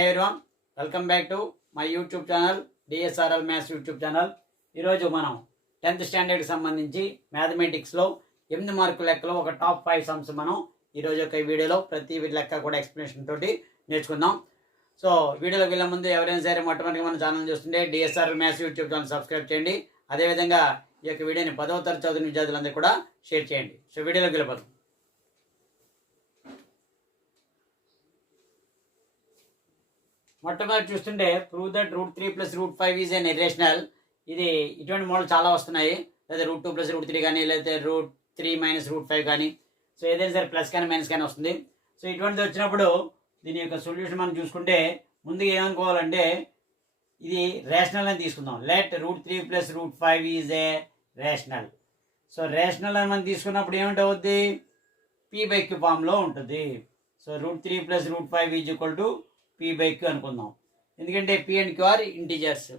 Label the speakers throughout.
Speaker 1: Hi everyone welcome back to my YouTube channel DSRL maths YouTube channel ఈరోజు మనం tenth స్టాండర్డ్కి సంబంధించి మ్యాథమెటిక్స్లో ఎనిమిది మార్కుల లెక్కలో ఒక టాప్ ఫైవ్ సమ్స్ మనం ఈరోజు ఒక వీడియోలో ప్రతి లెక్క కూడా ఎక్స్ప్లెనేషన్ తోటి నేర్చుకుందాం. సో వీడియోలోకి వెళ్ళే ముందు ఎవరైనా సరే మొట్టమొదటిగా మన ఛానల్ చూస్తుంటే DSR maths YouTube channel subscribe చేయండి. అదేవిధంగా ఈ యొక్క వీడియోని పదవ తరగతి చదువుతున్న విద్యార్థులందరూ కూడా షేర్ చేయండి. సో వీడియోలోకి వెళ్ళిపోతాం మొట్టమొదటి చూస్తుంటే prove that root three plus root five is an irrational ఇది ఇటువంటి మోడల్ చాలా వస్తున్నాయి. లేదా root two plus root three కానీ లేదా root three minus root five కానీ. సో ఏదైనా సరే ప్లస్ కానీ మైనస్ కానీ వస్తుంది. సో ఇటువంటిది వచ్చినప్పుడు దీని యొక్క సొల్యూషన్ మనం చూసుకుంటే ముందుగా ఏమనుకోవాలంటే ఇది రేషనల్ అని తీసుకుందాం. Let root three plus root five is a rational so rational అని మనం తీసుకున్నప్పుడు ఏమిటి అవుద్ది పీ బై క్యూ ఫామ్లో ఉంటుంది. So root three plus root five is equal to p by q అనుకుందాం. ఎందుకంటే p and q are integers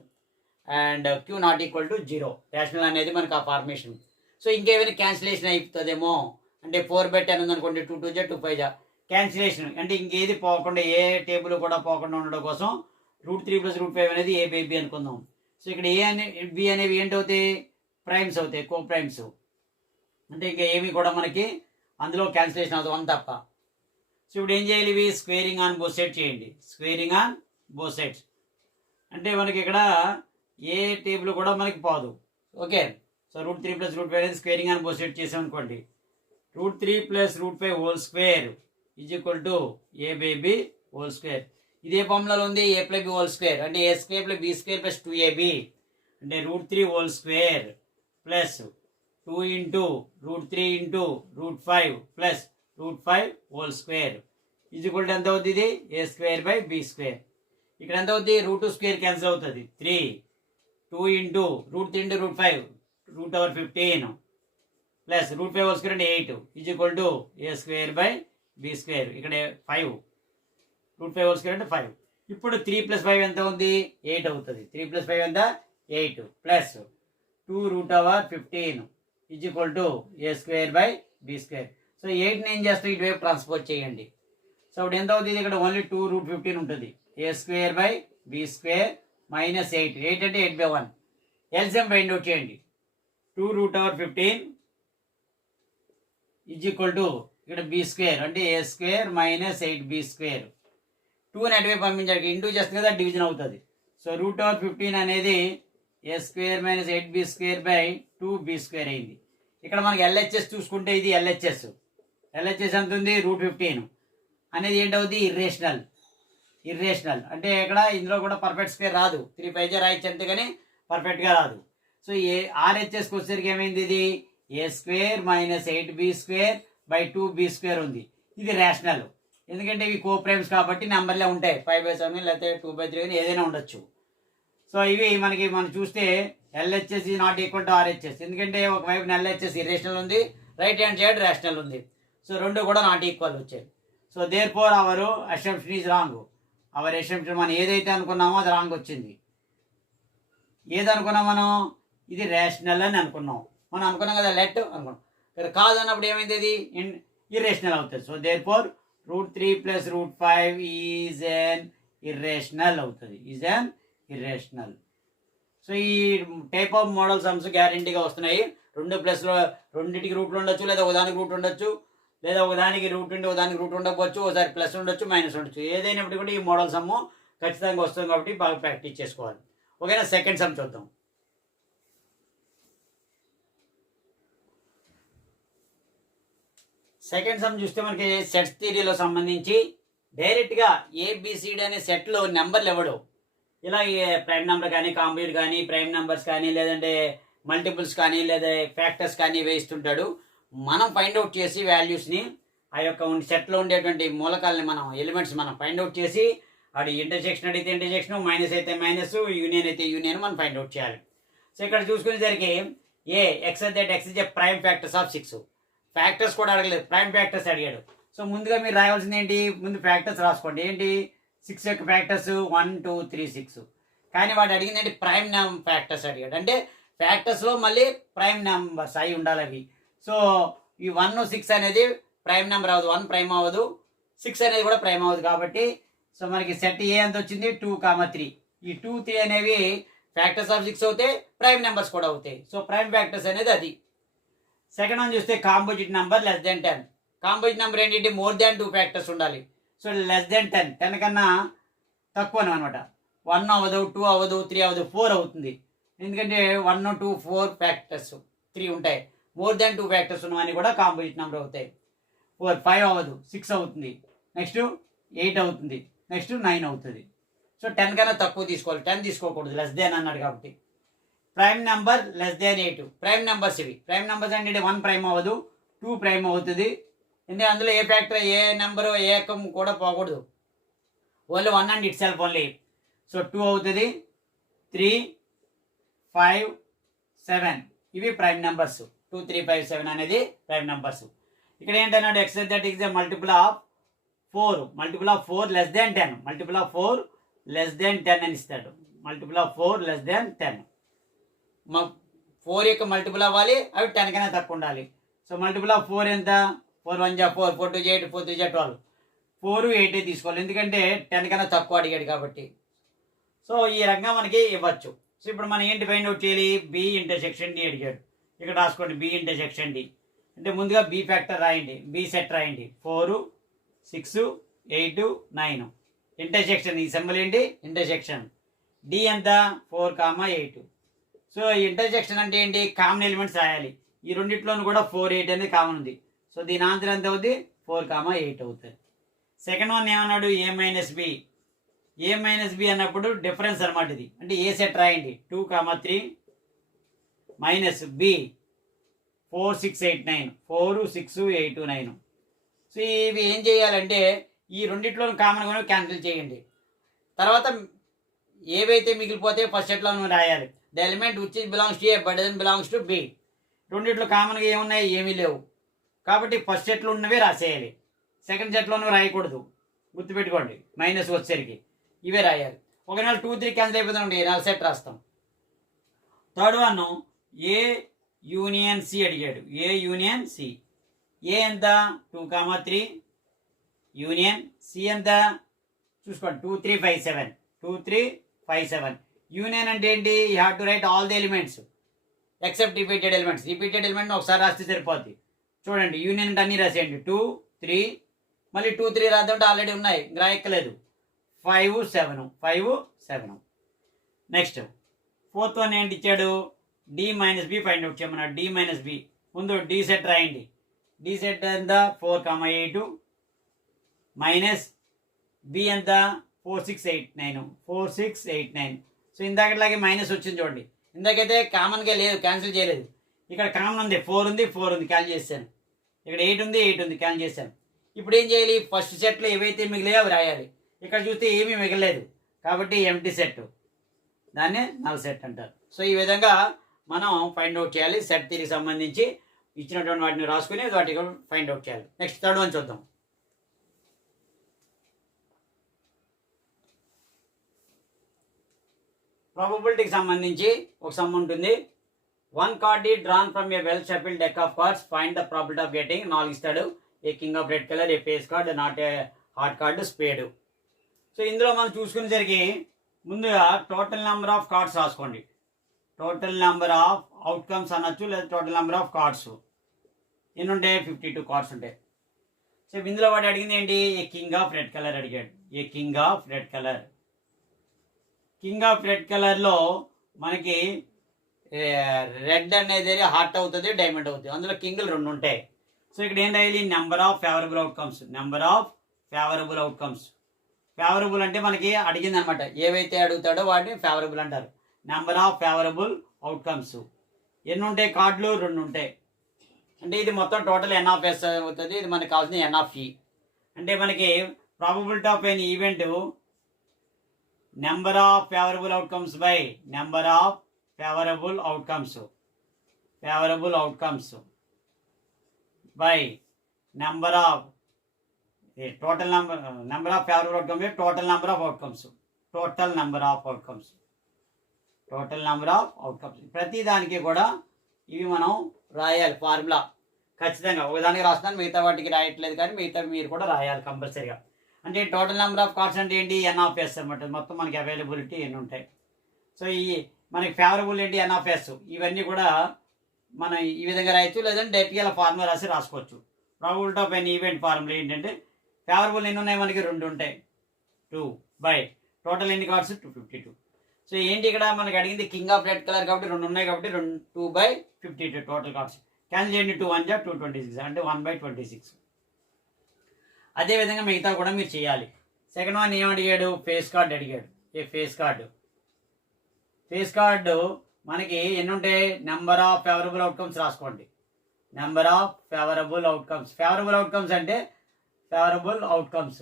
Speaker 1: and q not equal to zero rational అనేది మనకు ఆ ఫార్మేషన్ సో ఇంకేమైనా క్యాన్సిలేషన్ అయిపోతుందేమో? అంటే ఫోర్ బై టెన్ ఉందనుకోండి టూ టూ జా టూ ఫైవ్ జా. క్యాన్సిలేషన్ అంటే ఇంకేది పోకుండా ఏ టేబుల్ కూడా పోకుండా ఉండడం కోసం root three plus root five అనేది ఏ బై బి అనుకుందాం. సో ఇక్కడ ఏ అనే బి అనేవి ఏంటవుతాయి ప్రైమ్స్ అవుతాయి కో ప్రైమ్స్ అంటే ఇంకా ఏమి కూడా మనకి అందులో క్యాన్సిలేషన్ అవుతుంది వన్ తప్ప. సో ఇప్పుడు ఏం చేయాలి ఇవి? స్క్వేరింగ్ ఆన్ బోత్ సైడ్ చేయండి. స్క్వేరింగ్ ఆన్ బోత్ సైడ్స్ అంటే మనకి ఇక్కడ ఏ టేబుల్ కూడా మనకి పోదు. Okay? So root three plus root five అనేది స్క్వేరింగ్ ఆన్ బోత్ సైడ్ చేసాం అనుకోండి. Root three plus root five whole square is equal to a by b whole square. ఇదే ఫార్ములాలో ఉంది a plus b whole square. అంటే a square plus b square plus two ab అంటే root three whole square plus two into root three into root five plus root five whole square. Is equal to ఎంత అవుతుంది ఇది? A square by b square. ఇక్కడ ఎంత అవుతుంది root square cancel అవుతుంది. Three. Two into root three into root five. Root of fifteen. Plus root five whole square అంటే eight. Is equal to a square by b square. ఇక్కడ five. Root five whole square అంటే five. ఇప్పుడు three plus five ఎంత ఉంది eight అవుతుంది. Three plus five ఎంత? Eight. Plus two root of fifteen. Is equal to a square by b square. So ఎయిట్ని ఏం చేస్తాం ఇటువైపు ట్రాన్స్పోర్ట్ చేయండి. సో ఇప్పుడు ఎంత అవుతుంది? ఇక్కడ ఓన్లీ టూ రూట్ ఫిఫ్టీన్ ఉంటుంది. A square by b square minus eight eight అంటే eight by one LCM find out చేయండి. Two root of fifteen is equal to ఇక్కడ బి స్క్వేర్ అంటే a square minus eight b square two అటువైపు పంపించాలి. Into చేస్తే కదా division అవుతుంది. So root over fifteen అనేది a square minus eight b square by two b square అయింది. ఇక్కడ మనకి ఎల్హెచ్ఎస్ చూసుకుంటే ఇది ఎల్హెచ్ఎస్ ఎల్హెచ్ఎస్ ఎంత ఉంది? Root fifteen. అనేది ఏంటవుతుంది ఇర్రేషనల్ ఇర్రేషనల్ అంటే ఇక్కడ ఇందులో కూడా పర్ఫెక్ట్ స్క్వేర్ రాదు. త్రీ ఫైవ్ రాయొచ్చు అంతే కానీ పర్ఫెక్ట్గా రాదు. సో ఏ ఆర్హెచ్ఎస్కి వచ్చేసరికి ఏమైంది ఇది? A square minus eight b square by two b square ఉంది. ఇది రేషనల్ ఎందుకంటే ఇవి కో ప్రైమ్స్ కాబట్టి నెంబర్లే ఉంటాయి. ఫైవ్ బై సెవెన్ లేకపోతే టూ బై త్రీ కానీ ఏదైనా ఉండొచ్చు. సో ఇవి మనకి మనం చూస్తే LHS not equal to RHS ఎందుకంటే ఒకవైపు ఎల్హెచ్ఎస్ ఇరేషనల్ ఉంది. రైట్ హ్యాండ్ సైడ్ రేషనల్ ఉంది. సో రెండు కూడా నాట్ ఈక్వల్ వచ్చాయి. So therefore our assumption is wrong our assumption మనం ఏదైతే అనుకున్నామో అది రాంగ్ వచ్చింది. ఏదనుకున్నాం మనం? ఇది రేషనల్ అని అనుకున్నాం. మనం అనుకున్నాం కదా లెట్ అనుకున్నాం. ఇక్కడ కాదు అన్నప్పుడు ఏమైంది ఇది? ఇర్రేషనల్ అవుతుంది. So therefore root three plus root five is an irrational అవుతుంది. ఈజ్ ఎన్ ఇర్రేషనల్ సో ఈ టైప్ ఆఫ్ మోడల్ సమ్స్ గ్యారంటీగా వస్తున్నాయి. రెండు ప్లస్లో రెండింటికి రూట్లు ఉండొచ్చు లేదా ఒకదానికి రూట్ ఉండొచ్చు. లేదా ఒకదానికి రూట్ ఉండి ఒకదానికి రూట్ ఉండకపోవచ్చు ఒకసారి ప్లస్ ఉండొచ్చు మైనస్ ఉండొచ్చు. ఏదైనప్పటికీ కూడా ఈ మోడల్ సమ్ము ఖచ్చితంగా వస్తుంది కాబట్టి బాగా ప్రాక్టీస్ చేసుకోవాలి. ఓకేనా? సెకండ్ సమ్ చూద్దాం. సెకండ్ సమ్ చూస్తే మనకి సెట్స్ థియరీలో సంబంధించి డైరెక్ట్గా ఏబిసిడి అనే సెట్లో నెంబర్లు ఇవ్వడు ఇలా ప్రైమ్ నెంబర్ కానీ కాంప్లీట్ కానీ ప్రైమ్ నెంబర్స్ కానీ లేదంటే మల్టిపుల్స్ కానీ లేదా ఫ్యాక్టర్స్ కానీ వేయిస్తుంటాడు. మనం ఫైండ్ అవుట్ చేసి వాల్యూస్ని ఆ యొక్క సెట్లో ఉండేటువంటి మూలకాలని మనం ఎలిమెంట్స్ మనం ఫైండ్ అవుట్ చేసి అది ఇంటర్సెక్షన్ అడిగితే ఇంటర్సెక్షన్ మైనస్ అయితే మైనస్ యూనియన్ అయితే యూనియన్ మనం ఫైండ్ అవుట్ చేయాలి. సో ఇక్కడ చూసుకునేసరికి A x that x is a prime factors of six factors కూడా అడగలేదు ప్రైమ్ ఫ్యాక్టర్స్ అడిగాడు. సో ముందుగా మీరు రాయాల్సింది ఏంటి? ముందు ఫ్యాక్టర్స్ రాసుకోండి. ఏంటి? సిక్స్ యొక్క factors one two three six కానీ వాడు అడిగింది ఏంటి? ప్రైమ్ నెం ఫ్యాక్టర్స్ అడిగాడు. అంటే ఫ్యాక్టర్స్లో మళ్ళీ ప్రైమ్ నెంబర్స్ అయి ఉండాలి అవి. సో ఈ వన్ సిక్స్ అనేది ప్రైమ్ నెంబర్ అవ్వదు. వన్ ప్రైమ్ అవ్వదు. సిక్స్ అనేది కూడా ప్రైమ్ అవ్వదు కాబట్టి సో మనకి సెట్ ఏ ఎంత వచ్చింది? టూ కామా త్రీ ఈ టూ త్రీ అనేవి ఫ్యాక్టర్స్ ఆఫ్ సిక్స్ అవుతాయి ప్రైమ్ నెంబర్స్ కూడా అవుతాయి. సో ప్రైమ్ ఫ్యాక్టర్స్ అనేది అది. సెకండ్ వన్ చూస్తే composite number less than ten composite number ఏంటంటే మోర్ దాన్ టూ ఫ్యాక్టర్స్ ఉండాలి. So less than ten ten కన్నా తక్కువ అనమాట వన్ అవ్వదు టూ అవ్వదు త్రీ అవ్వదు ఫోర్ అవుతుంది. ఎందుకంటే one two four factors three ఉంటాయి. మోర్ దాన్ టూ ఫ్యాక్టర్స్ ఉన్నవన్నీ కూడా కాంపోజిట్ నెంబర్ అవుతాయి. ఫోర్ ఫైవ్ అవ్వదు సిక్స్ అవుతుంది. నెక్స్ట్ ఎయిట్ అవుతుంది. నెక్స్ట్ నైన్ అవుతుంది. సో టెన్ కన్నా తక్కువ తీసుకోవాలి. టెన్ తీసుకోకూడదు. లెస్ దాన్ అన్నాడు కాబట్టి. Prime number less than eight prime numbers ఇవి. ప్రైమ్ నెంబర్స్ అంటే వన్ ప్రైమ్ అవ్వదు టూ ప్రైమ్ అవుతుంది. ఎందుకంటే అందులో ఏ ఫ్యాక్టర్ ఏ నెంబర్ ఏకం కూడా పోకూడదు. Only one and itself only so two అవుతుంది. త్రీ ఫైవ్ సెవెన్ ఇవి prime numbers two three five seven అనేది ప్రైమ్ నెంబర్స్. ఇక్కడ ఏంటన్నాడు x that is the multiple of four multiple of four less than ten multiple of four less than ten అని ఇస్తాడు. Multiple of four less than ten four యొక్క multiple అవ్వాలి అవి ten కన్నా తక్కువ ఉండాలి. సో మల్టిపుల్ ఆఫ్ ఫోర్ ఎంత? Four one జా ఫోర్ ఫోర్ టూ జా ఎయిట్ ఫోర్ త్రీ జా ట్వెల్వ్ ఫోర్ ఎయిట్ తీసుకోవాలి. ఎందుకంటే టెన్ కన్నా తక్కువ అడిగాడు కాబట్టి. సో ఈ రకంగా మనకి ఇవ్వచ్చు. సో ఇప్పుడు మనం ఏంటి ఫైండ్ అవుట్ చేయాలి? బి ఇంటర్సెక్షన్ డి అడిగాడు. ఇక్కడ రాసుకోండి బి ఇంటర్సెక్షన్ డి అంటే ముందుగా బి ఫ్యాక్టర్ రాయండి బి సెట్ రాయండి. Four six eight nine intersection ఈ సింబల్ ఏంటి? ఇంటర్సెక్షన్ డి ఎంత? Four comma eight so intersection అంటే ఏంటి? కామన్ ఎలిమెంట్స్ రాయాలి. ఈ రెండిట్లోనూ కూడా ఫోర్ ఎయిట్ అనేది కామన్ ఉంది. సో దీని ఆన్సర్ ఎంత అవుతుంది ఫోర్ కామా ఎయిట్ అవుతుంది సెకండ్ వన్ ఏమన్నాడు? A minus B A minus B అన్నప్పుడు డిఫరెన్స్ అనమాట ఇది. అంటే ఏ సెట్ రాయండి. Two comma three minus B four six eight nine four six eight nine so ఇవి ఏం చేయాలంటే ఈ రెండిట్లో కామన్గా క్యాన్సిల్ చేయండి. తర్వాత ఏవైతే మిగిలిపోతే ఫస్ట్ సెట్లో రాయాలి. The element which belongs to A but doesn't belongs to B రెండిట్లో కామన్గా ఏమున్నాయి? ఏమీ లేవు. కాబట్టి ఫస్ట్ సెట్లో ఉన్నవి రాసేయాలి. సెకండ్ సెట్లోనూ రాయకూడదు. గుర్తుపెట్టుకోండి. మైనస్ వచ్చేసరికి. ఇవే రాయాలి. ఒక నెల టూ త్రీ క్యాన్సిల్ అయిపోతుంది నాలుగు సెట్ రాస్తాం. Third one A union C అడిగాడు. ఏ యూనియన్ సి ఏ ఎంత? Two comma three union C ఎంత? చూసుకోండి. Two three five seven two three five seven union అంటే ఏంటి? You have to write all the elements except repeated elements repeated ఎలిమెంట్ని ఒకసారి రాస్తే సరిపోద్ది. చూడండి. యూనియన్ అంటే అన్నీ రాసేయండి. టూ త్రీ మళ్ళీ టూ త్రీ రాద్దామంటే ఆల్రెడీ ఉన్నాయి. ఇంకా రాయక్కలేదు five seven five seven next fourth one ఏంటి ఇచ్చాడు? D minus B find out చేయమన్నాడు. D minus B. ముందు డి సెట్ రాయండి. డి సెట్ ఎంత? Four comma eight. Minus B ఎంత? Four six eight nine. Four six eight nine. So ఇందాకట్లాగే minus వచ్చింది చూడండి. ఇందాకైతే కామన్గా లేదు క్యాన్సిల్ చేయలేదు. ఇక్కడ కామన్ ఉంది ఫోర్ ఉంది ఫోర్ ఉంది క్యాన్సిల్ చేశాను. ఇక్కడ ఎయిట్ ఉంది ఎయిట్ ఉంది క్యాన్సిల్ చేశాను. ఇప్పుడు ఏం చేయాలి? ఫస్ట్ సెట్లో ఏవైతే మిగిలాయో అవి రాయాలి. ఇక్కడ చూస్తే ఏమీ మిగలలేదు. కాబట్టి ఎంటీ సెట్. దాన్నే నల్ సెట్ అంటారు. సో ఈ విధంగా మనం ఫైండ్ అవుట్ చేయాలి. సెట్ థిరీకి సంబంధించి ఇచ్చినటువంటి వాటిని రాసుకుని వాటి ఫైండ్ అవుట్ చేయాలి. నెక్స్ట్ థర్డ్ వన్ చూద్దాం. ప్రాబబిలిటీకి సంబంధించి ఒక సమ్ ఉంటుంది. One card is drawn from a well shuffled deck of cards find the probability of getting నాలుగు ఇస్తాడు. A king of red colour a face card not a heart card spade so ఇందులో మనం చూసుకునేసరికి ముందుగా total number of cards రాసుకోండి. Total number of outcomes అనొచ్చు లేదా total number of cards ఎన్ని ఉంటాయి ఫిఫ్టీ టూ కార్డ్స్ ఉంటాయి సో ఇందులో వాడు అడిగింది ఏంటి? A king of red colour అడిగాడు. A king of red colour king of red కలర్లో మనకి రెడ్ అనేది హార్ట్ అవుతుంది డైమండ్ అవుతుంది. అందులో కింగ్లు రెండు ఉంటాయి. సో ఇక్కడ ఏం రాయాలి? Number of favourable outcomes number of favourable outcomes favourable అంటే మనకి అడిగింది అనమాట ఏవైతే అడుగుతాడో వాటిని ఫేవరబుల్ అంటారు. నెంబర్ ఆఫ్ ఫేవరబుల్ అవుట్కమ్స్ ఎన్ని ఉంటాయి కార్డులు రెండు ఉంటాయి అంటే ఇది మొత్తం టోటల్ ఎన్ ఆఫ్ ఎస్ అవుతుంది. ఇది మనకి కావాల్సిన ఎన్ ఆఫ్ ఈ అంటే మనకి probability of an event number of favourable outcomes by number of favourable outcomes favourable outcomes by number of total number number of favourable outcomes total number of outcomes total number of outcomes total number of outcomes ప్రతి దానికి కూడా ఇవి మనం రాయాలి formula ఖచ్చితంగా ఒకదానికి రాస్తున్నాను మిగతా వాటికి రాయట్లేదు కానీ మిగతా మీరు కూడా రాయాలి కంపల్సరీగా అంటే టోటల్ నెంబర్ ఆఫ్ కార్డ్స్ అంటే ఏంటి? ఎన్ ఆఫ్ ఎస్ అనమాట మొత్తం మనకి అవైలబిలిటీ ఎన్ని ఉంటాయి. సో ఈ మనకి ఫేవరబుల్ ఏంటి? ఎన్ ఆఫ్ ఎస్ ఇవన్నీ కూడా మనం ఈ విధంగా రాయొచ్చు లేదంటే డైరెక్ట్గా ఇలా ఫార్ములా రాసి రాసుకోవచ్చు. Probability of an event formula ఏంటంటే ఫేవరబుల్ ఎన్ని ఉన్నాయి? మనకి రెండు ఉంటాయి. టూ బై టోటల్ ఎన్ని cards two fifty two so ఏంటి ఇక్కడ మనకి అడిగింది కింగ్ ఆఫ్ రెడ్ కలర్ కాబట్టి రెండు ఉన్నాయి కాబట్టి రెండు two by fifty two total cards cancel చేయండి టూ వన్ జా టూ ట్వంటీ సిక్స్ అంటే వన్ బై ట్వంటీ సిక్స్ అదేవిధంగా మిగతా కూడా మీరు చేయాలి. సెకండ్ వన్ ఏం అడిగాడు ఫేస్ కార్డ్ అడిగాడు. A face card face card మనకి ఎన్ని ఉంటాయి? నెంబర్ ఆఫ్ ఫేవరబుల్ అవుట్కమ్స్ రాసుకోండి. Number of favourable outcomes favourable outcomes అంటే ఫేవరబుల్ అవుట్కమ్స్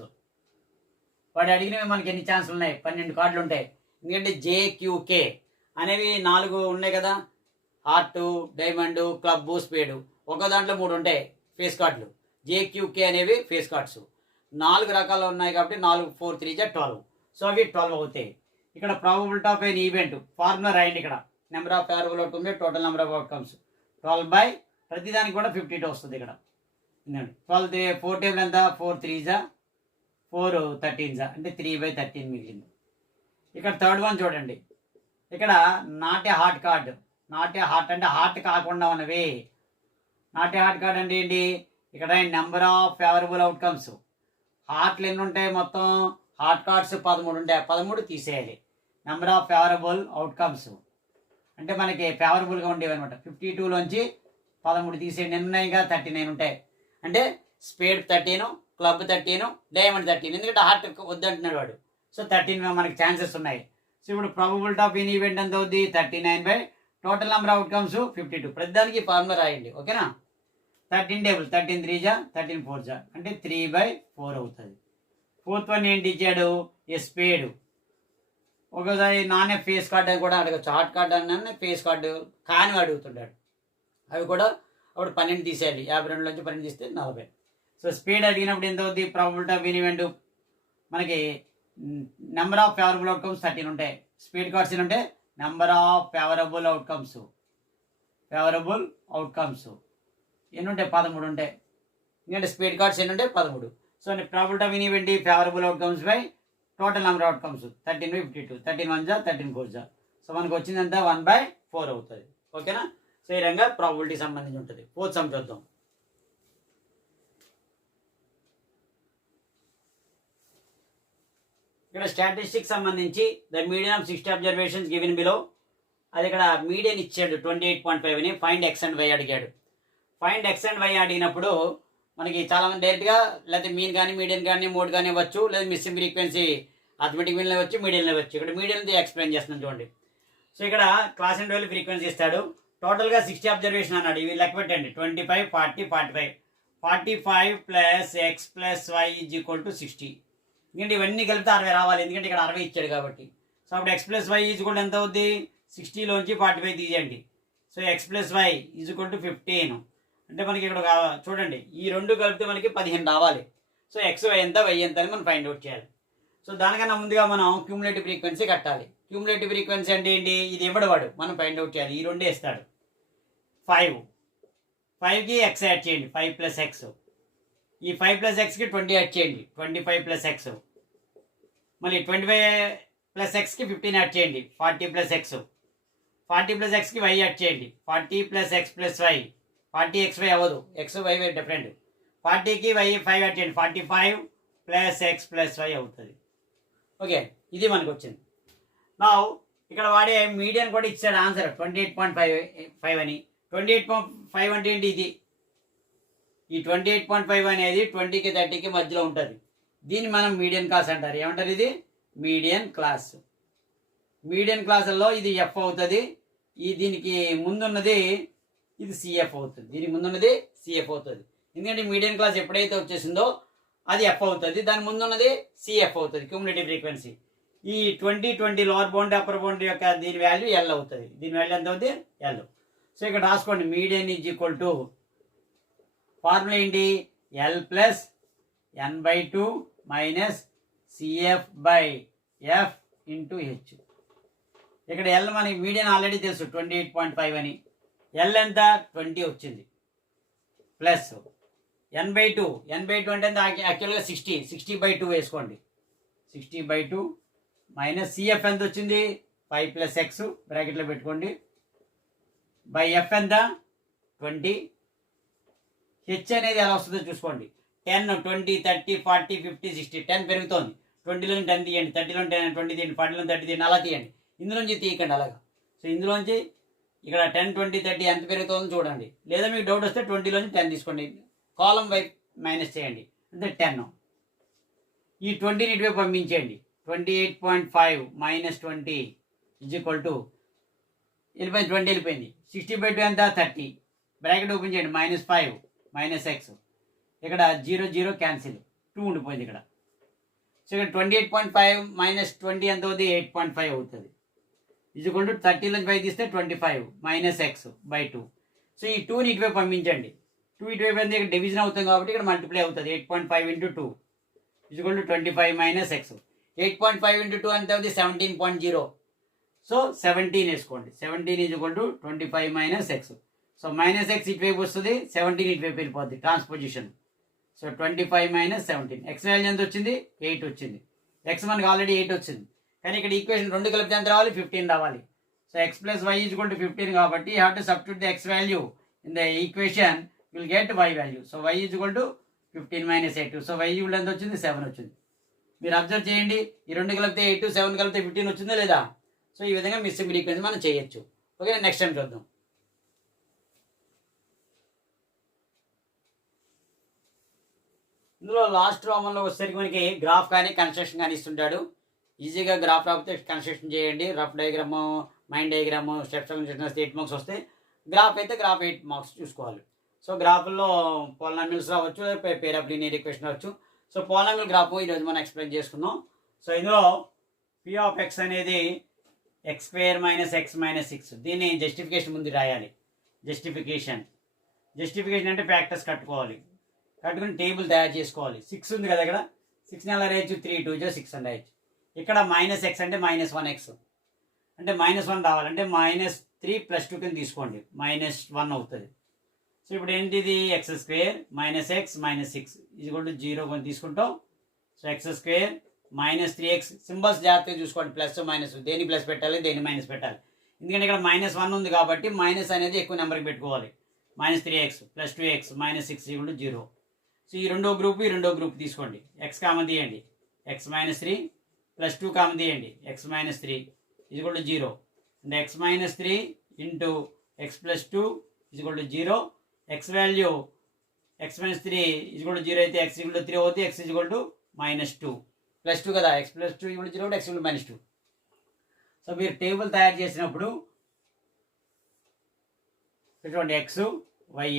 Speaker 1: వాడు అడిగినవి మనకి ఎన్ని ఛాన్సులు ఉన్నాయి? పన్నెండు కార్డులు ఉంటాయి. ఎందుకంటే జేక్యూకే అనేవి నాలుగు ఉన్నాయి కదా. హార్టు డైమండ్ క్లబ్బు స్పేడు ఒక దాంట్లో మూడు ఉంటాయి. ఫేస్ కార్డులు జేక్యూకే అనేవి ఫేస్ కార్డ్స్ నాలుగు రకాలు ఉన్నాయి కాబట్టి నాలుగు ఫోర్ త్రీ జా ట్వెల్వ్ సో అవి ట్వెల్వ్ అవుతాయి. ఇక్కడ probability of an event formula రాయండి ఇక్కడ. నెంబర్ ఆఫ్ ప్యారబోలో ఉంది total number of outcomes twelve by ప్రతిదానికి కూడా ఫిఫ్టీ టూ వస్తుంది ఇక్కడ. ట్వెల్వ్ త్రీ ఫోర్ టేబుల్ ఎంత? ఫోర్ త్రీ జా? ఫోర్ థర్టీన్ జా? అంటే త్రీ బై థర్టీన్ మిగిలింది. ఇక్కడ థర్డ్ వన్ చూడండి. ఇక్కడ not a heart card. Not a heart అంటే హార్ట్ కాకుండా ఉన్నవి. నాటే హార్ట్ కార్డ్ అంటే ఏంటి? ఇక్కడ నెంబర్ ఆఫ్ ఫేవరబుల్ అవుట్కమ్స్ హార్ట్లు ఎన్ని ఉంటాయి మొత్తం? హార్ట్ కార్డ్స్ పదమూడు ఉంటాయి. పదమూడు తీసేయాలి. నెంబర్ ఆఫ్ ఫేవరబుల్ అవుట్కమ్స్ అంటే మనకి ఫేవరబుల్గా ఉండేవి అనమాట ఫిఫ్టీ టూలోంచి పదమూడు తీసేయండి. ఎన్ని ఉన్నాయిగా థర్టీ నైన్ ఉంటాయి. అంటే spade thirteen club thirteen diamond thirteen ఎందుకంటే హార్ట్ వద్దంటున్నాడు వాడు. సో థర్టీన్ మనకి ఛాన్సెస్ ఉన్నాయి. సో ఇప్పుడు ప్రాబబిలిటీ ఆఫ్ ఎనీ ఈవెంట్ ఎంత అవుద్ది? Thirty nine by total number outcomes fifty two ప్రతిదానికి ఫార్ములా రాయండి ఓకేనా థర్టీన్ టేబుల్ థర్టీన్ త్రీ జా? థర్టీన్ ఫోర్ జా? అంటే త్రీ బై ఫోర్ అవుతుంది. ఫోర్త్ వన్ ఏంటి ఇచ్చాడు? ఏ స్పేడు ఒకసారి నానే ఫేస్ కార్డ్ అని కూడా అడగచ్చు. హార్ట్ కార్డ్ అన్న ఫేస్ కార్డు కాని అడుగుతుంటాడు. అవి కూడా అప్పుడు పన్నెండు తీసేయాలి. యాభై రెండు నుంచి పన్నెండు తీస్తే నలభై. సో స్పీడ్ అడిగినప్పుడు ఎంత అవుద్ది? ప్రాబిలిటీ ఆఫ్ ఈవెంట్ మనకి number of favourable outcomes thirteen ఉంటాయి స్పీడ్ కార్డ్స్ ఎన్ని ఉంటాయి number of favourable outcomes favourable outcomes ఎన్ని ఉంటాయి పదమూడు ఉంటాయి ఎందుకంటే స్పీడ్ కార్డ్స్ ఎన్ని ఉంటాయి పదమూడు. So probability of event favourable outcomes by total number outcomes thirteen by fifty two thirteen one జా థర్టీన్ ఫోర్ జా సో మనకు వచ్చిందంతా వన్ బై ఫోర్ అవుతుంది. ఓకేనా సో ఈ విధంగా ప్రాబిలిటీ సంబంధించి ఉంటుంది. ఫోర్త్ సమ్ చూద్దాం. ఇక్కడ స్టాటిస్టిక్స్ సంబంధించి the medium of sixty observations given below అది ఇక్కడ మీడియన్ ఇచ్చాడు ట్వంటీ ఎయిట్ పాయింట్ ఫైవ్ అని ఫైండ్ ఎక్స్ అండ్ వై అడిగాడు. ఫైండ్ ఎక్స్ అండ్ వై అడిగినప్పుడు మనకి చాలామంది డైరెక్ట్గా లేకపోతే మీన్ కానీ మీడియం కానీ మోడ్ కానీ ఇవ్వచ్చు లేదా మిస్సింగ్ ఫ్రీక్వెన్సీ అథమెటిక్ మీన్ ఇవ్వచ్చు మీడియంలో ఇవ్వచ్చు. ఇక్కడ మీడియంతో ఎక్స్ప్లెయిన్ చేస్తున్నాం చూడండి. సో ఇక్కడ క్లాస్ అండ్ వేలు ఫ్రీక్వెన్సీ ఇస్తాడు. టోటల్గా సిక్స్టీ అబ్జర్వేషన్ అన్నాడు. ఇవి లెక్క పెట్టండి. Twenty five forty forty five forty five plus X plus Y is equal to sixty ఎందుకంటే ఇవన్నీ కలిపితే అరవై రావాలి. ఎందుకంటే ఇక్కడ అరవై ఇచ్చాడు కాబట్టి. సో అప్పుడు ఎక్స్ ప్లస్ వై ఈజ్ కూడా ఎంత అవుద్ది? సిక్స్టీలోంచి ఫార్టీ ఫైవ్ తీయండి so X plus Y is equal to fifteen అంటే మనకి ఇక్కడ చూడండి. ఈ రెండు కలిపితే మనకి పదిహేను రావాలి. సో ఎక్స్ వై ఎంత వై ఎంత అని మనం ఫైండ్ అవుట్ చేయాలి. సో దానికన్నా ముందుగా మనం క్యూములేటివ్ ఫ్రీక్వెన్సీ కట్టాలి. క్యూములేటివ్ ఫ్రీక్వెన్సీ అంటే ఏంటి? ఇది ఇవ్వడవాడు మనం ఫైండ్ అవుట్ చేయాలి. ఈ రెండే ఇస్తాడు. ఫైవ్ ఫైవ్కి ఎక్స్ యాడ్ చేయండి. ఫైవ్ ప్లస్ ఎక్స్ ఈ ఫైవ్ ప్లస్ ఎక్స్కి ట్వంటీ యాడ్ చేయండి. ట్వంటీ ఫైవ్ ప్లస్ ఎక్స్ మళ్ళీ ట్వంటీ ఫైవ్ ప్లస్ ఎక్స్కి ఫిఫ్టీన్ యాడ్ చేయండి. Forty plus X forty plus ఎక్స్కి why add చేయండి. Forty plus X plus Y forty X Y అవ్వదు. X why why different ఫార్టీకి why five add చేయండి. Forty five plus X plus Y అవుతుంది. Okay ఇది మనకు వచ్చింది. నా ఇక్కడ వాడే మీడియన్ కూడా ఇచ్చాడు. Answer twenty eight point five five అని. ట్వంటీ ఎయిట్ పాయింట్ ఫైవ్ అంటే ఏంటి ఇది? ఈ ట్వంటీ ఎయిట్ పాయింట్ ఫైవ్ అనేది ట్వంటీకి థర్టీకి మధ్యలో ఉంటుంది. దీన్ని మనం మీడియం క్లాస్ అంటారు. ఏమంటారు ఇది? Medium class. మీడియం క్లాసుల్లో ఇది ఎఫ్ అవుతుంది. ఈ దీనికి ముందున్నది ఇది సిఎఫ్ అవుతుంది. దీనికి ముందున్నది సిఎఫ్ అవుతుంది. ఎందుకంటే మీడియం క్లాస్ ఎప్పుడైతే వచ్చేసిందో అది ఎఫ్ అవుతుంది. దాని ముందున్నది సిఎఫ్ అవుతుంది. క్యూములేటివ్ ఫ్రీక్వెన్సీ ఈ twenty twenty lower bound upper bound యొక్క దీని వాల్యూ ఎల్ అవుతుంది. దీని వాల్యూ ఎంత అవుతుంది ఎల్ సో ఇక్కడ రాసుకోండి. Median is equal to formula ఏంటి? L plus N by two minus CF by F into H ఇక్కడ ఎల్ మనకి మీడియన్ ఆల్రెడీ తెలుసు ట్వంటీ ఎయిట్ పాయింట్ ఫైవ్ అని. ఎల్ ఎంత? ట్వంటీ వచ్చింది. Plus N by two N by two అంటే యాక్చువల్గా sixty sixty by two వేసుకోండి. Sixty by two minus CF ఎంత వచ్చింది? ఫైవ్ ప్లస్ ఎక్స్ బ్రాకెట్లో పెట్టుకోండి. బై ఎఫ్ ఎంత? ట్వంటీ హెచ్ అనేది ఎలా వస్తుందో చూసుకోండి. Ten twenty thirty forty fifty sixty ten పెరుగుతోంది. ట్వంటీలో టెన్ తీయండి. థర్టీలో టెన్ ట్వంటీ తీయండి. ఫార్టీలో థర్టీ తీయండి. అలా తీయండి. ఇందులోంచి తీయకండి అలాగా. సో ఇందులోంచి ఇక్కడ టెన్ ట్వంటీ థర్టీ ఎంత పెరుగుతుందో చూడండి. లేదా మీకు డౌట్ వస్తే ట్వంటీలోంచి టెన్ తీసుకోండి. కాలం వైపు మైనస్ చేయండి. అంటే టెన్ ఈ ట్వంటీని ఇటువైపు పంపించేయండి. Twenty eight point five minus twenty is equal to వెళ్ళిపోయింది. ట్వంటీ వెళ్ళిపోయింది. సిక్స్టీ బై టూ ఎంత? థర్టీ బ్రాకెట్ ఓపెన్ చేయండి. మైనస్ ఫైవ్ మైనస్ ఎక్స్ ఇక్కడ జీరో జీరో క్యాన్సిల్ టూ ఉండిపోయింది ఇక్కడ. సో ఇక్కడ twenty eight point five minus twenty ఎంత అవుతుంది ఎయిట్ పాయింట్ ఫైవ్ అవుతుంది. ఈజ్వల్ టు థర్టీలో ఫైవ్ తీస్తే twenty five minus X by two so ఈ టూని ఇటువైపు పంపించండి. టూ ఇటువైపు అయితే ఇక్కడ డివిజన్ అవుతుంది కాబట్టి ఇక్కడ మల్టిప్లై అవుతుంది. Eight point five into two is equal twenty five minus X eight point five into two ఎంత అవుతుంది seventeen point zero so seventeen వేసుకోండి. Seventeen is equal to twenty five minus X so minus X ఇటువైపు వస్తుంది seventeen ఇటువైపు వెళ్ళిపోద్ది transposition so twenty five minus seventeen X value ఎంత వచ్చింది? Eight వచ్చింది. ఎక్స్ మనకి ఆల్రెడీ ఎయిట్ వచ్చింది. కానీ ఇక్కడ ఈక్వేషన్ రెండు కలిపితే ఎంత రావాలి? ఫిఫ్టీన్ రావాలి. So X plus Y is to fifteen కాబట్టి have to substitute the X value in the equation will get Y value so Y is to fifteen minus eight so Y is ఎంత వచ్చింది? Seven వచ్చింది. మీరు observe చేయండి. ఈ రెండు కలిపితే eight seven కలిపితే ఫిఫ్టీన్ వచ్చిందా లేదా? సో ఈ విధంగా మిస్ సింపుల్ ఈక్వేషన్ మనం చేయొచ్చు. ఓకే నెక్స్ట్ టైం చూద్దాం. ఇందులో లాస్ట్ రోమంలో వచ్చేసరికి మనకి గ్రాఫ్ కానీ కన్స్ట్రక్షన్ కానీ ఇస్తుంటాడు. ఈజీగా గ్రాఫ్ రాకపోతే కన్స్ట్రక్షన్ చేయండి. Rough diagram mind diagram steps eight marks వస్తే గ్రాఫ్ అయితే గ్రాఫ్ ఎయిట్ మార్క్స్ చూసుకోవాలి. సో గ్రాఫ్లో పోలనామిల్స్ రావచ్చు పేర్ ఆఫ్ లీనియర్ రావచ్చు. సో పోలనామిల్ గ్రాఫ్ ఈరోజు మనం ఎక్స్ప్లెయిన్ చేసుకుందాం. సో ఇందులో పి ఆఫ్ ఎక్స్ అనేది X square minus X minus six దీన్ని జస్టిఫికేషన్ ముందు రాయాలి. జస్టిఫికేషన్ జస్టిఫికేషన్ అంటే ఫ్యాక్టర్స్ కట్టుకోవాలి. కట్టుకుని టేబుల్ తయారు చేసుకోవాలి. సిక్స్ ఉంది కదా ఇక్కడ. సిక్స్ నెల రేయచ్చు. త్రీ టూ జో సిక్స్ అండ్ రాయొచ్చు. ఇక్కడ మైనస్ ఎక్స్ అంటే మైనస్ వన్ ఎక్స్ అంటే మైనస్ వన్ రావాలంటే మైనస్ త్రీ ప్లస్ టూ కింద తీసుకోండి. మైనస్ వన్ అవుతుంది. సో ఇప్పుడు ఏంటిది? X square minus x minus six ఇది కూడా జీరో కొని తీసుకుంటాం. So x square minus three x symbols జాగ్రత్తగా చూసుకోండి. ప్లస్ మైనస్ దేని ప్లస్ పెట్టాలి? దేని మైనస్ పెట్టాలి? ఎందుకంటే ఇక్కడ మైనస్ వన్ ఉంది కాబట్టి మైనస్ అనేది ఎక్కువ నెంబర్కి పెట్టుకోవాలి. Minus three x plus two x minus six కూడా జీరో సో ఈ రెండో గ్రూప్ ఈ రెండో గ్రూప్ తీసుకోండి. ఎక్స్ కామన్ తీయండి. X minus three plus two common తీయండి. ఎక్స్ మైనస్ త్రీ ఇది కూడా zero and x minus three into x plus two ఇది కూడా zero x value x minus three ఇది కూడా జీరో అయితే ఎక్స్ ఈక్వల్ త్రీ అవుతుంది. X equal to minus two plus two కదా? X plus two equal zero x equal minus two so మీరు table తయారు చేసినప్పుడు ఇటువంటి ఎక్స్ వై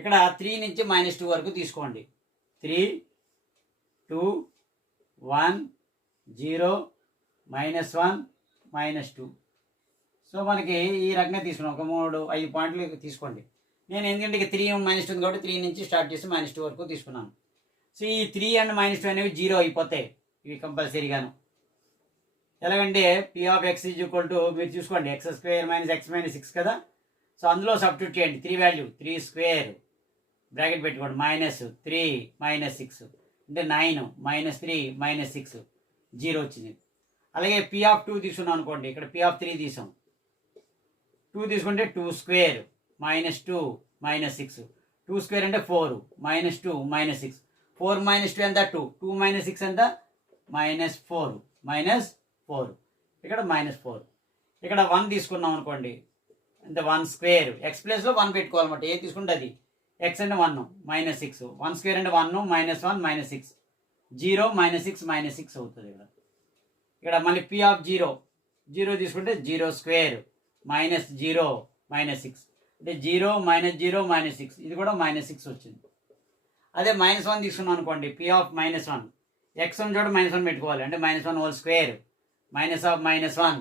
Speaker 1: ఇక్కడ త్రీ నుంచి మైనస్ టూ వరకు తీసుకోండి. Three two one zero minus one minus two so మనకి ఈ రకంగా తీసుకున్నాం. ఒక మూడు ఐదు పాయింట్లు తీసుకోండి. నేను ఎందుకంటే త్రీ మైనస్ టూ కాబట్టి త్రీ నుంచి స్టార్ట్ చేసి మైనస్ టూ వరకు తీసుకున్నాను. సో ఈ త్రీ అండ్ మైనస్ టూ అనేవి జీరో అయిపోతాయి. ఇవి కంపల్సరీగాను. ఎలాగంటే p of x is equal to మీరు చూసుకోండి. X square minus x minus six కదా? సో అందులో సబ్స్టిట్యూట్ చేయండి. Three value three square bracket పెట్టుకోండి. మైనస్ త్రీ మైనస్ సిక్స్ అంటే nine minus three minus six zero వచ్చింది. అలాగే పి ఆఫ్ టూ తీసుకున్నాం అనుకోండి. ఇక్కడ పి ఆఫ్ త్రీ తీసాం. టూ తీసుకుంటే two square minus two minus six two square అంటే four minus two minus six four minus two ఎంత? టూ టూ మైనస్ సిక్స్ ఎంత? మైనస్ ఫోర్ మైనస్ ఫోర్ ఇక్కడ minus four ఇక్కడ వన్ తీసుకున్నాం అనుకోండి. అంటే వన్ స్క్వేర్ ఎక్స్ ప్లేస్లో వన్ పెట్టుకోవాలన్నమాట. ఏది తీసుకుంటే అది? X and one minus six one square and one minus one minus six zero minus six minus six అవుతుంది ఇక్కడ. ఇక్కడ మళ్ళీ పి ఆఫ్ జీరో జీరో తీసుకుంటే zero square minus zero minus six అంటే zero minus zero minus six ఇది కూడా minus six వచ్చింది. అదే మైనస్ వన్ తీసుకున్నాం అనుకోండి. P of minus one x one చోట మైనస్ వన్ పెట్టుకోవాలి. అంటే minus one whole square minus of minus one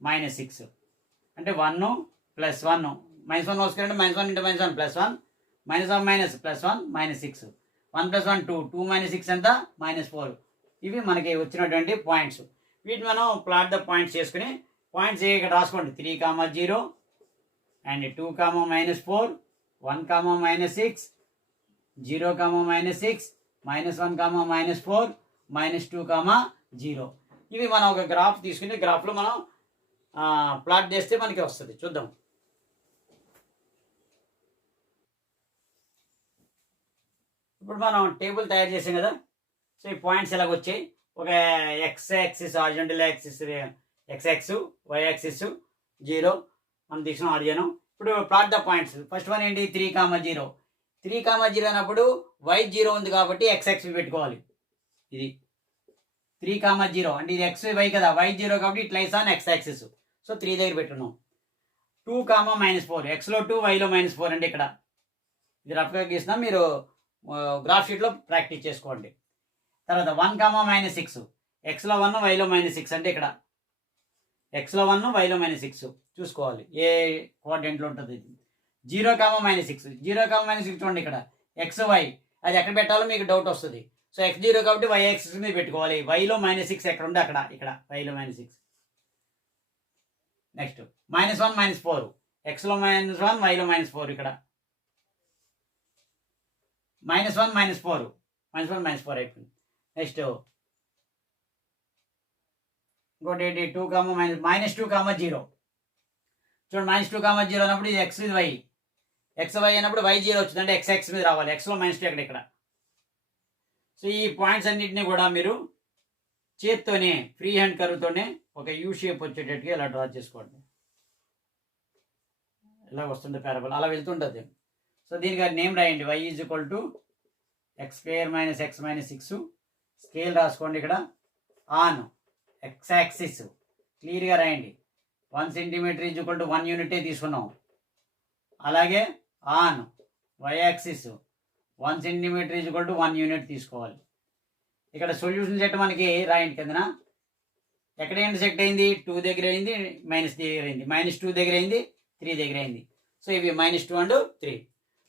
Speaker 1: minus six అంటే one plus one minus one whole square అంటే minus one into minus one plus one minus of minus plus one minus six one plus one two two minus six ఎంత? Minus four ఇవి మనకి వచ్చినటువంటి points వీటిని మనం plot the points చేసుకుని points ఇక్కడ రాసుకోండి. Three comma zero and two comma minus four one comma minus six zero comma minus six minus one comma minus four minus two comma zero ఇవి మనం ఒక గ్రాఫ్ తీసుకుని గ్రాఫ్లో మనం ప్లాట్ చేస్తే మనకి వస్తుంది. చూద్దాం. ఇప్పుడు మనం టేబుల్ తయారు చేసాం కదా. సో ఈ పాయింట్స్ ఎలాగ వచ్చాయి. ఒక x axis horizontal axis x x y axis zero. మనం తీసిన ఆర్జనం. ఇప్పుడు plot the points first one ఏంటి? Three comma zero. Three comma zero అన్నప్పుడు వై జీరో ఉంది కాబట్టి ఎక్స్ ఎక్స్ పెట్టుకోవాలి. ఇది. Three comma zero. అంటే ఇది ఎక్స్ వై కదా. వై జీరో కాబట్టి it lies on x axis so three దగ్గర పెట్టున్నాం. టూ కామా మైనస్ ఫోర్ ఎక్స్లో టూ వైలో మైనస్ ఫోర్ అంటే ఇక్కడ. ఇది రఫ్గా గీసినా మీరు గ్రాఫ్ షీట్లో ప్రాక్టీస్ చేసుకోండి. తర్వాత వన్ కామా మైనస్ సిక్స్ ఎక్స్లో వన్ వైలో మైనస్ సిక్స్ అంటే ఇక్కడ. ఎక్స్లో వన్ వైలో మైనస్ సిక్స్ చూసుకోవాలి. ఏ కోఆర్డినేట్లో ఉంటుంది? ఇది zero comma minus six zero comma minus six చూడండి ఇక్కడ. ఎక్స్ వై అది ఎక్కడ పెట్టాలో మీకు డౌట్ వస్తుంది. సో ఎక్స్ జీరో కాబట్టి వై ఎక్స్ మీద పెట్టుకోవాలి. వైలో మైనస్ సిక్స్ ఎక్కడ ఉంది అక్కడ. ఇక్కడ. వైలో minus six next minus one minus four ఎక్స్లో మైనస్ వన్ వైలో మైనస్ ఫోర్ ఇక్కడ. Minus one minus four. Minus one minus four అయిపోయింది. నెక్స్ట్. ఇంకోటి ఏంటి? Two comma minus minus two comma zero. చూడండి మైనస్ టూ కామ జీరో అన్నప్పుడు ఇది x ఇది వై. ఎక్స్ వై అన్నప్పుడు వై జీరో వచ్చింది. అంటే ఎక్స్ ఎక్స్ మీద రావాలి. ఎక్స్లో మైనస్ టూ ఎక్కడ ఇక్కడ సో ఈ పాయింట్స్ అన్నింటినీ కూడా మీరు చేత్తోనే ఫ్రీ హ్యాండ్ కర్వ్తోనే ఒక యూ షేప్ వచ్చేటట్టుగా ఇలా డ్రా చేసుకోండి. ఇలా వస్తుంది పారబుల్. అలా వెళ్తుంటుంది. సో దీనికి నేమ్ రాయండి. Y is equal to x square minus x minus six scale రాసుకోండి ఇక్కడ. ఆన్ ఎక్స్ యాక్సిస్ క్లియర్గా రాయండి. One centimetre is equal to one యూనిటే తీసుకున్నాం. అలాగే on y axis one centimetre is equal to one unit తీసుకోవాలి. ఇక్కడ solution set మనకి రాయండి కిందన. ఎక్కడ ఇంటర్సెక్ట్ అయింది? టూ దగ్గర అయింది మైనస్ దగ్గర అయింది. మైనస్ టూ దగ్గర అయింది త్రీ దగ్గర అయింది. సో ఇవి minus two and three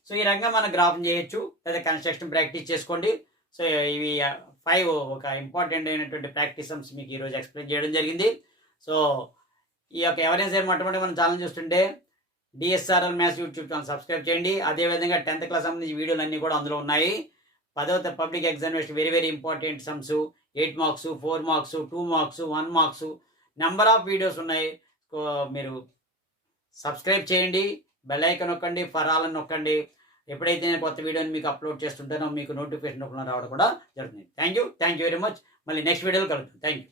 Speaker 1: so ఈ రకంగా మనం గ్రాఫ్ చేయొచ్చు. లేదా కన్స్ట్రక్షన్ ప్రాక్టీస్ చేసుకోండి. సో ఇవి ఫైవ్ ఒక ఇంపార్టెంట్ అయినటువంటి ప్రాక్టీసమ్స్ మీకు ఈరోజు ఎక్స్ప్లెయిన్ చేయడం జరిగింది. సో ఈ యొక్క ఎవరైనా సరే మొట్టమొదటి మనం ఛానల్ చూస్తుంటే DSRL maths YouTube channel subscribe చేయండి. అదేవిధంగా టెన్త్ క్లాస్ సంబంధించి వీడియోలు అన్నీ కూడా అందులో ఉన్నాయి. పదవ public examination very very important sums eight marks four marks two marks one marks number of videos ఉన్నాయి. మీరు సబ్స్క్రైబ్ చేయండి. బెల్ ఐకన్ నొక్కండి. ఫర్ ఆల్ అని నొక్కండి. ఎప్పుడైతే నేను కొత్త వీడియోని మీకు అప్లోడ్ చేస్తుంటానో మీకు నోటిఫికేషన్ రావడం కూడా జరుగుతుంది. Thank you thank you very much మళ్ళీ నెక్స్ట్ వీడియోలో కలుగుతాం థ్యాంక్ యూ